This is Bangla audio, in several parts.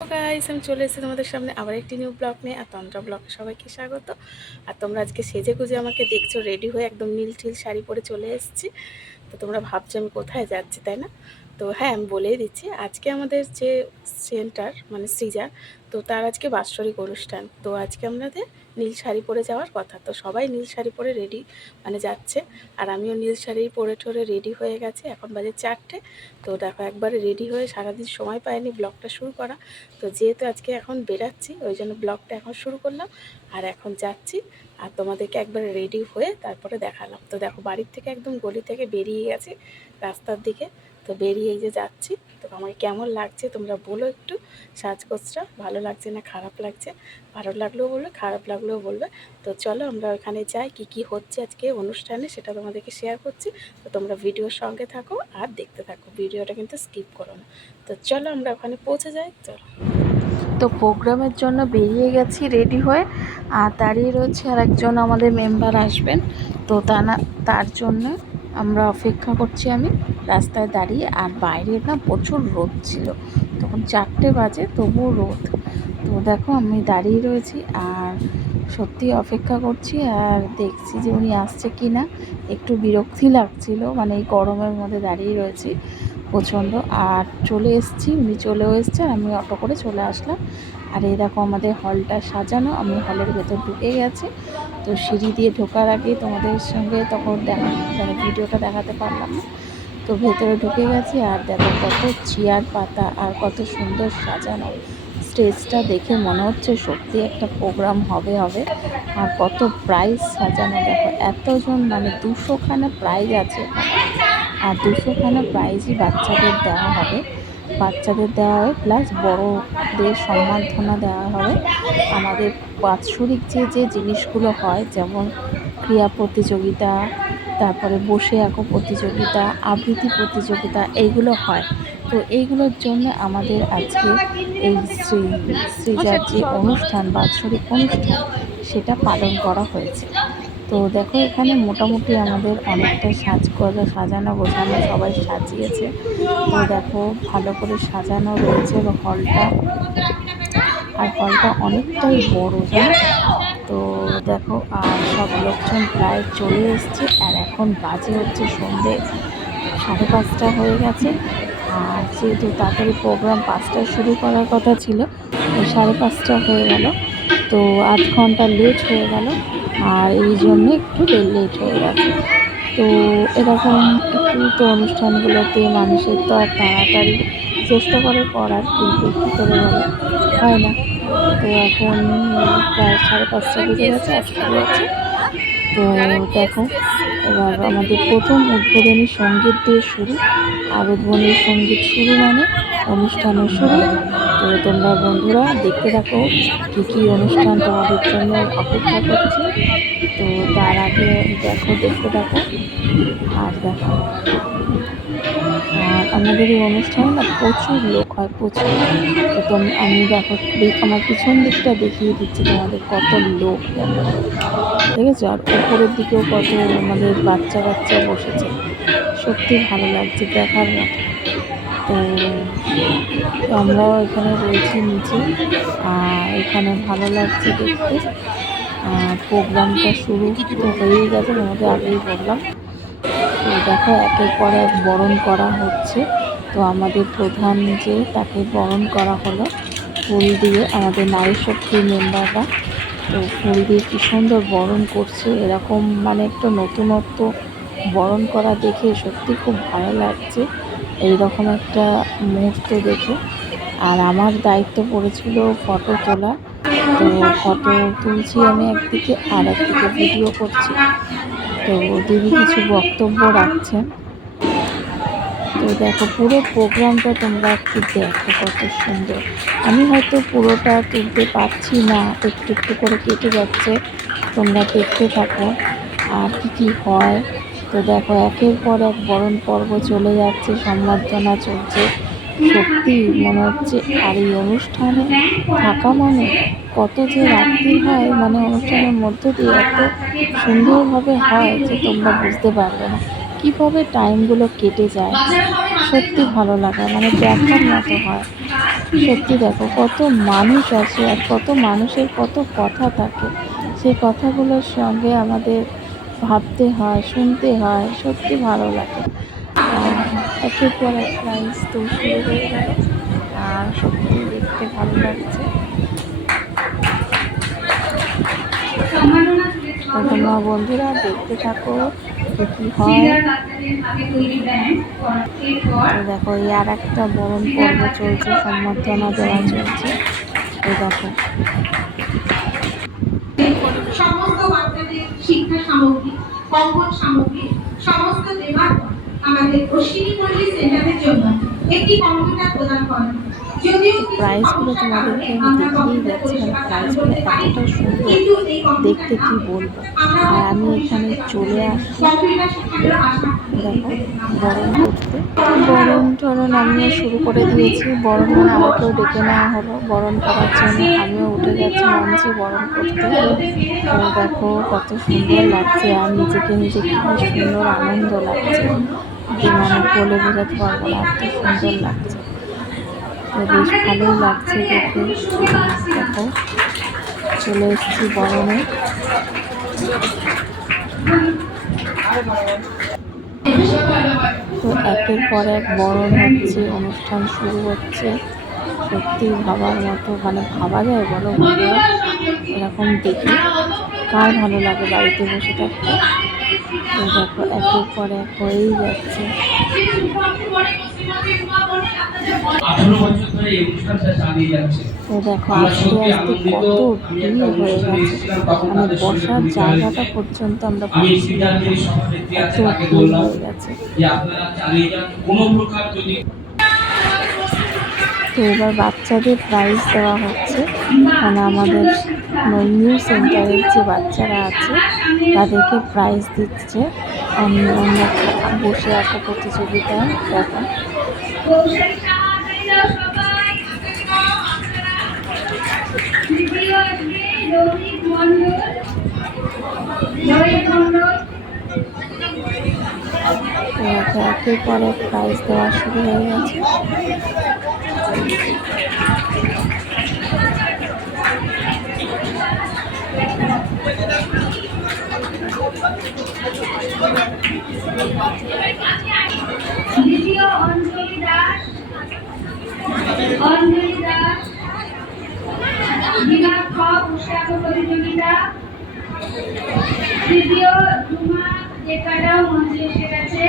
গাইস আমি চলে এসেছি তোমাদের সামনে আবার একটি নিউ ব্লগ নিয়ে, আর তন্দ্রা ব্লগে সবাইকে স্বাগত। আর তোমরা আজকে সেজে গুজে আমাকে দেখছ রেডি হয়ে একদম নীল ঠিল শাড়ি পরে চলে এসেছি। তো তোমরা ভাবছ আমি কোথায় যাচ্ছি, তাই না? তো হ্যাঁ আমি বলেই দিচ্ছি, আজকে আমাদের যে সেন্টার মানে সৃজা তো তার আজকে বাৎসরিক অনুষ্ঠান। তো আজকে আমাদের নীল শাড়ি পরে যাওয়ার কথা। তো সবাই নীল শাড়ি পরে রেডি মানে যাচ্ছে। আর আমিও নীল শাড়ি পরে ঠরে রেডি হয়ে গেছে। এখন বাজে চারটে। তো দেখো, একবারে রেডি হয়ে সারাদিন সময় পাইনি ব্লগটা শুরু করা। তো যেহেতু আজকে এখন বেরাচ্ছি, ওই জন্য ব্লগটা এখন শুরু করলাম। আর এখন যাচ্ছি। আর তোমাদেরকে একবার রেডি হয়ে তারপরে দেখালাম। তো দেখো, বাড়ির থেকে একদম গলি থেকে বেরিয়ে গেছে রাস্তার দিকে। তো বেরিয়ে যে যাচ্ছি। তো আমাকে কেমন লাগছে তোমরা বলো একটু। সাজগোজটা ভালো লাগছে না খারাপ লাগছে? ভালো লাগলেও বলবে, খারাপ লাগলেও বলবে। তো চলো আমরা ওখানে যাই, কি কি হচ্ছে আজকে অনুষ্ঠানে সেটা তোমাদেরকে শেয়ার করছি। তো তোমরা ভিডিওর সঙ্গে থাকো আর দেখতে থাকো, ভিডিওটা কিন্তু স্কিপ করো না। তো চলো আমরা ওখানে পৌঁছে যাই, চলো। তো প্রোগ্রামের জন্য বেরিয়ে গেছি রেডি হয়ে। আর দাঁড়িয়ে রয়েছে আর একজন আমাদের মেম্বার আসবেন। তো তা না, তার জন্য আমরা অপেক্ষা করছি আমি রাস্তায় দাঁড়িয়ে, আর বাইরে না প্রচুর রোদ ছিল। তখন চারটে বাজে, তবুও রোদ। তো দেখো আমি দাঁড়িয়ে রয়েছি, আর সত্যি অপেক্ষা করছি, আর দেখছি যে উনি আসছে কি না। একটু বিরক্তি লাগছিল মানে এই গরমের মধ্যে দাঁড়িয়ে রয়েছি প্রচণ্ড। আর চলে এসেছি, উনি চলেও এসছে, আর আমি অটো করে চলে আসলাম। আর এই দেখো আমাদের হলটা সাজানো, আমি হলের ভেতর ঢুকে গেছি। তো সিঁড়ি দিয়ে ঢোকার আগে তোমাদের সঙ্গে তখন দেখা মানে ভিডিওটা দেখাতে পারলাম না। তো ভেতরে ঢুকে গেছি আর দেখো কত চেয়ার পাতা আর কত সুন্দর সাজানো। স্টেজটা দেখে মনে হচ্ছে সত্যি একটা প্রোগ্রাম হবে হবে। আর কত প্রাইজ সাজানো, দেখো এতজন মানে দুশোখানা প্রাইজ আছে। আর দুশোখানা প্রাইজই বাচ্চাদের দেওয়া হবে। বাচ্চাদের দেওয়া হয় প্লাস বড়োদের সম্মানধনা দেওয়া হবে। আমাদের বাৎসরিক যে যে জিনিসগুলো হয়, যেমন ক্রিয়া প্রতিযোগিতা, তারপরে বসে আঁকো প্রতিযোগিতা, আবৃত্তি প্রতিযোগিতা, এইগুলো হয়। তো এইগুলোর জন্য আমাদের আজকে এই শ্রী শ্রীজার যে অনুষ্ঠান, বাৎসরিক অনুষ্ঠান, সেটা পালন করা হয়েছে। তো দেখো, এখানে মোটামুটি আমাদের অনেকটা সাজ করা, সাজানো, গোছানো সবাই সাজিয়েছে। তো দেখো, ভালো করে সাজানো রয়েছে হলটা। আর হলটা অনেকটাই বড়, জানো? তো দেখো, আর সব লোকজন প্রায় চলে এসছে। আর এখন বাজে হচ্ছে সন্ধে সাড়ে পাঁচটা হয়ে গেছে। আর যেহেতু তাড়াতাড়ি প্রোগ্রাম পাঁচটায় শুরু করার কথা ছিল সাড়ে পাঁচটা হয়ে গেল। তো আধ ঘণ্টা লেট হয়ে গেল। আর এই জন্য একটু লেট হয়ে গেছে। তো এরকম একটু তো অনুষ্ঠানগুলোতে মানুষের তো আর তাড়াতাড়ি চেষ্টা করে করার কিন্তু কী করে বলে হয় না। তো এখন প্রায় সাড়ে পাঁচটা বেজে গেছে আসতে গেছে। তো দেখো, এবার আমাদের প্রথম উদ্বোধনী সংগীত দিয়ে শুরু। আর উদ্বোধনী সংগীত শুরু মানে অনুষ্ঠানের শুরু। তো তোমরা বন্ধুরা দেখতে থাকো কী কী অনুষ্ঠান তোমাদের জন্য অপেক্ষা করছে। তো তার আগে দেখো, দেখতে থাকো আর দেখো। আর আমাদের এই অনুষ্ঠানে প্রচুর লোক হয়, প্রচুর। তো তোম, আমি দেখো আমার পিছন দিকটা দেখিয়ে দিচ্ছি তোমাদের কত লোক। ঠিক আছে আর উপরের দিকেও কত আমাদের বাচ্চা বাচ্চা বসেছে। সত্যি ভালো লাগছে দেখার মতো। তো আমরাও এখানে রয়েছি নিচে। আর এখানে ভালো লাগছে দেখতে। প্রোগ্রামটা শুরু তো হয়েই গেছে, তোমাদের আগেই বললাম। তো দেখো, একের পর এক বরণ করা হচ্ছে। তো আমাদের প্রধান যে তাকে বরণ করা হলো, ফুল দিয়ে আমাদের নারী শক্তির মেম্বাররা। তো ফুল দিয়ে কী সুন্দর বরণ করছে, এরকম মানে একটু নতুনত্ব বরণ করা দেখে সত্যি খুব ভালো লাগছে। এই রকম একটা মুহূর্ত দেখে। আর আমার দায়িত্ব পড়েছিল ফটো তোলা। তো ফটো তুলছি আমি একদিকে আর একদিকে ভিডিও করছি। তো দিদি কিছু বক্তব্য রাখছেন। তো দেখো, পুরো প্রোগ্রামটা তোমরা একটু দেখো কত সুন্দর। আমি হয়তো পুরোটা তুলতে পারছি না, একটু একটু করে কেটে যাচ্ছে, তোমরা দেখতে থাকো। আর কী কী হয় তো দেখো, একের পর এক বরণ পর্ব চলে যাচ্ছে, সম্বর্ধনা চলছে। সত্যি মনে হচ্ছে, আর এই অনুষ্ঠানে থাকা মানে কত যে রাত্রি হয় মানে অনুষ্ঠানের মধ্য দিয়ে এত সুন্দরভাবে হয় যে তোমরা বুঝতে পারবে না। কীভাবে টাইমগুলো কেটে যায়, সত্যি ভালো লাগে মানে দেখার মতো হয়। সত্যি দেখো, কত মানুষ আছে আর কত মানুষের কত কথা থাকে। সেই কথাগুলোর সঙ্গে আমাদের ভাবতে হয়, শুনতে হয়, সত্যি ভালো লাগে। একের পর এক প্রাইজ তো শুরু হয়ে গেল। আর সত্যি দেখতে ভালো লাগছে। তোমরা বন্ধুরা দেখতে থাকো কি হয়। দেখো, এই আর একটা বরণ পর্ব চলছে, সম্বর্ধনা দেওয়া চলছে। এই দেখো। কম্বল সামগ্রী সমস্ত দেওয়ার পর আমাদের অশ্বিনী পল্লী সেন্টারের জন্য একটি কম্পিউটার প্রদান করেন। প্রাইসগুলো তোমাদেরকে আমি আমরা যাচ্ছি প্রাইসগুলো এতটা সুন্দর দেখতে কি বলব? আর আমি এখানে চলে আসি দেখো বরণ টরণ আমিও শুরু করে দিয়েছি। বরণ মানে আমাকেও ডেকে নেওয়া হলো। বরণ করার জন্য আমিও উঠে গেছি মঞ্চে বরণ করতে। দেখো কত সুন্দর লাগছে আর নিজেকে নিজে কি সুন্দর আনন্দ লাগছে। মানে বলে বোঝাতে পারব না, এত সুন্দর লাগছে। তো বেশ ভালোই লাগছে দেখে। দেখো, চলে এসেছি বরণে। তো একের পর এক বরণ হচ্ছে অনুষ্ঠান শুরু হচ্ছে। সত্যি ভাবার মতো মানে ভাবা যায় বলো? এরকম দেখে। কার ভালো লাগে বাড়িতে বসে থাকতে? দেখো একের পর এক হয়েই যাচ্ছে। তো দেখো আস্তে আস্তে কত আমি একটা ভিড় হয়ে গেছে মানে বসার জায়গাটা পর্যন্ত আমরা পাচ্ছি না সিদ্ধান্তের সভানেত্রী এত ভিড় হয়ে গেছে। তো এবার বাচ্চাদের প্রাইজ দেওয়া হচ্ছে। মানে আমাদের নিউ সেন্টারের যে বাচ্চারা আছে, তাদেরকে প্রাইজ দিচ্ছে। বসে একটা প্রতিযোগিতা দেখা একে পর প্রাইজ দেওয়া শুরু হয়ে গেছে। দ্বিতীয় অঞ্জলি দাস। প্রতিযোগিতা। তৃতীয় রুমা জেকাটাও মঞ্চে এসে গেছে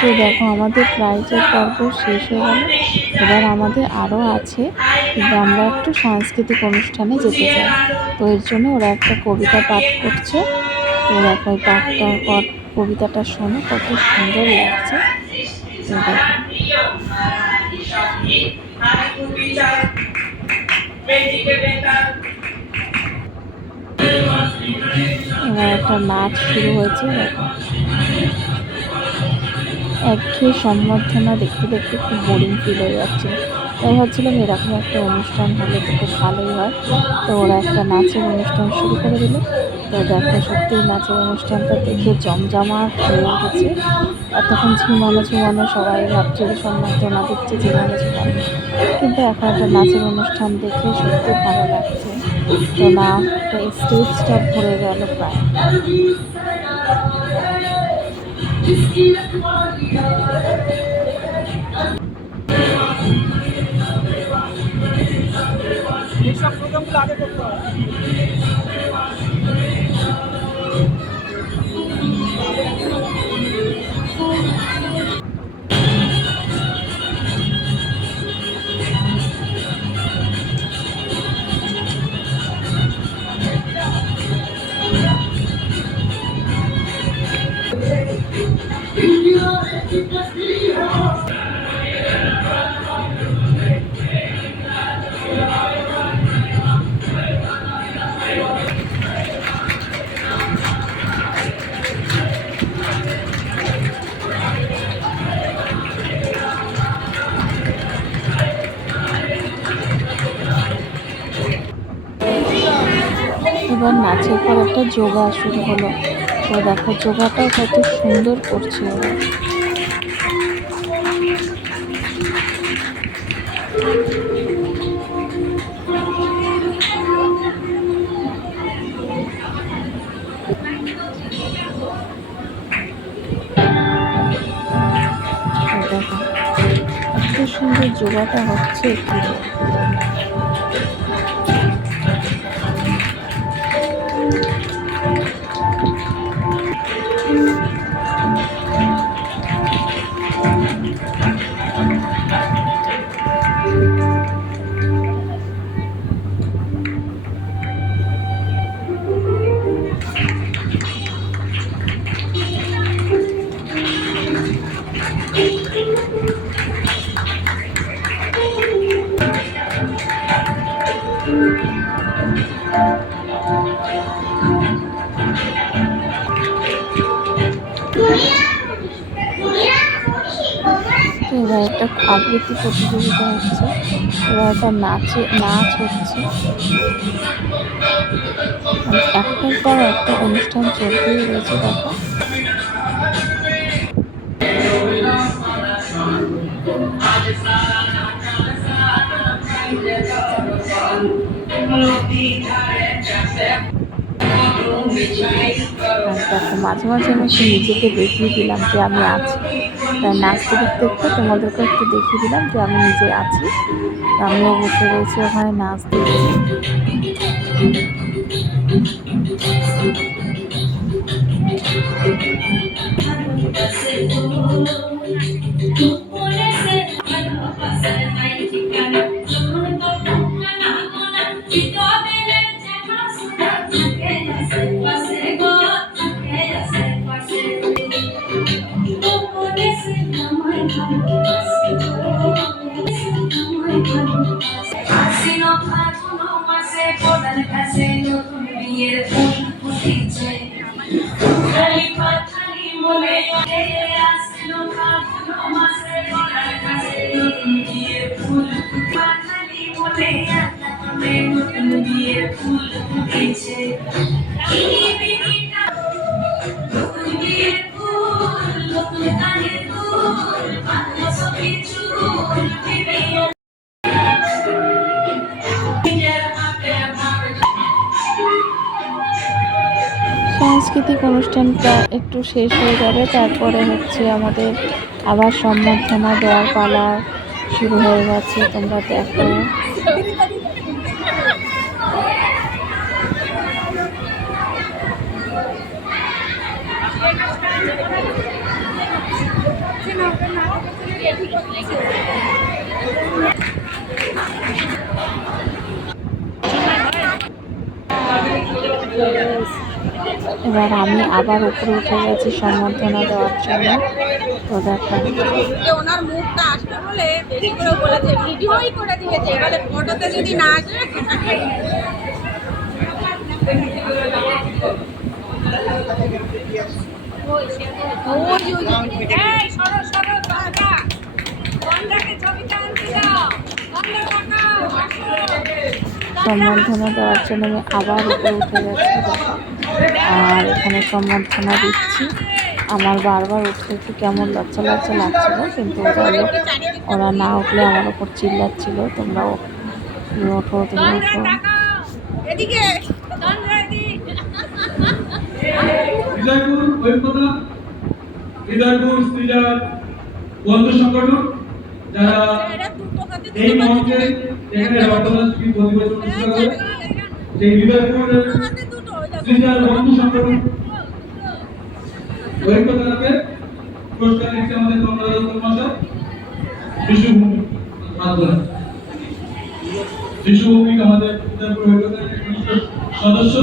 তো দেখো, আমাদের প্রাইজের পর্ব শেষ হয়ে গেল। এবার আমাদের আরও আছে, কিন্তু আমরা একটু সাংস্কৃতিক অনুষ্ঠানে যেতে চাই। তো এর জন্য ওরা একটা কবিতা পাঠ করছে। তো দেখো ওই পাঠটা ক- কবিতাটা শোনো, কত সুন্দর লাগছে। একটা নাচ শুরু হয়েছে একঘেয়ে সম্বর্ধনা দেখতে দেখতে খুব বোরিং ফিল হয়ে যাচ্ছে। তাই ভাবছিলাম এরকম একটা অনুষ্ঠান হলে তো খুব ভালোই হয়। তো ওরা একটা নাচের অনুষ্ঠান শুরু করে দিল। তো দেখো সত্যি নাচের অনুষ্ঠানটা দেখে জমজমাট হয়ে উঠেছে। এতক্ষণ ঝিমানো ঝিমানো সবাই ভাবছিল সম্বর্ধনা দিচ্ছে ঝিমানো ঝিমানো। কিন্তু এখন একটা নাচের অনুষ্ঠান দেখে সত্যি ভালো লাগছে। তো একটা স্টেজটা ভরে গেল প্রায়। আগে করতে হবে। এবার নাচের পর একটা যোগা শুরু হলো। তো দেখো যোগাটাও কত সুন্দর করছে ওরা সুন্দর যোগাটা হচ্ছে কি একটা আবৃত্তি প্রতিযোগিতা হচ্ছে। এবার একটা নাচে, নাচ হচ্ছে। একটার পর একটা অনুষ্ঠান চলতেই রয়েছে দেখো, মাঝে মাঝে আমি একটু নিজেকে দেখিয়ে দিলাম যে আমি আছি। তাই নাচতে দেখতে দেখতে তোমাদেরকে একটু দেখিয়ে দিলাম যে আমি নিজে আছি। আমিও বসে রয়েছি ওখানে নাচ দেখছি সাংস্কৃতিক অনুষ্ঠানটা একটু শেষ হয়ে যাবে, তারপরে হচ্ছে আমাদের আবার সম্বর্ধনা দেওয়ার পালা শুরু হয়ে গেছে, তোমরা দেখো। এবার আমি আবার উপরে উঠে গেছি সম্বর্ধনা দেওয়ার জন্য। তো দেখো ওনার মুখটা আসবে বলে বেশি করে বলেছে, ভিডিওই করে দিয়েছে। এবারে ফটোতে যদি না আসে ওই সম্বর্ধনা দেওয়ার জন্য আমি আবার উপরে উঠে গেছি। দেখো আর এখানে সম্বর্ধনা দিচ্ছি। আমার বারবার উঠতে একটু কেমন লজ্জা লজ্জা লাগছিল কিন্তু যাই ওরা না উঠলে আমার ওপর চিল্লাচ্ছিল। তোমরাও তুমি ওঠো তুমি ওঠো। হৃদয়পুর ঐক্যতা হৃদয়পুর স্ত্রীজাত বন্ধু সংগঠন, যারা এই মঞ্চে এখানে রক্তদান শিবির অনুষ্ঠিত করে, সেই বন্ধু সংগঠন পুরস্কার দিচ্ছে আমাদের সদস্য।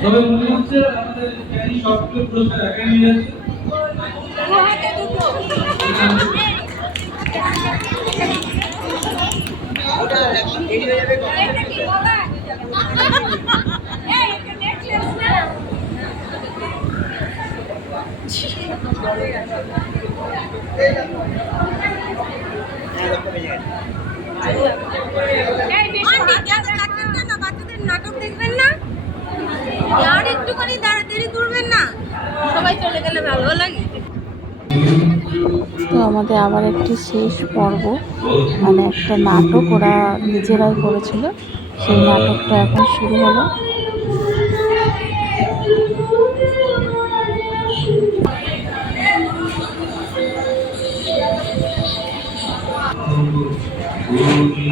তবে মনে হচ্ছে আমাদের জ্ঞানী সবগুলো পুরস্কার কি বাবা? এই, একটা necklace না? এই, বেশি হাত লাগবে না, বাচ্চাদের নাটক আর একটুখানি তাড়াতাড়ি করবেন না। সবাই চলে গেলে ভালো লাগে। তো আমাদের আবার একটি শেষ পর্ব। মানে একটা নাটক ওরা নিজেরাই করেছিল। সেই নাটকটা এখন শুরু হলো। আমি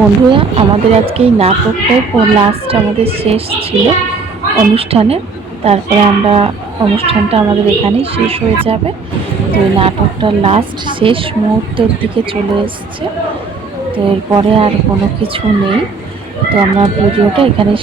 বন্ধুরা, আমাদের আজকে এই নাটকটাই লাস্ট আমাদের শেষ ছিল অনুষ্ঠানে। তারপরে আমরা অনুষ্ঠানটা আমাদের এখানেই শেষ হয়ে যাবে। তো এই নাটকটা লাস্ট শেষ মুহূর্তের দিকে চলে এসছে। তো এরপরে আর কোনো কিছু নেই। তো আমরা ভিডিওটা এখানে শেষ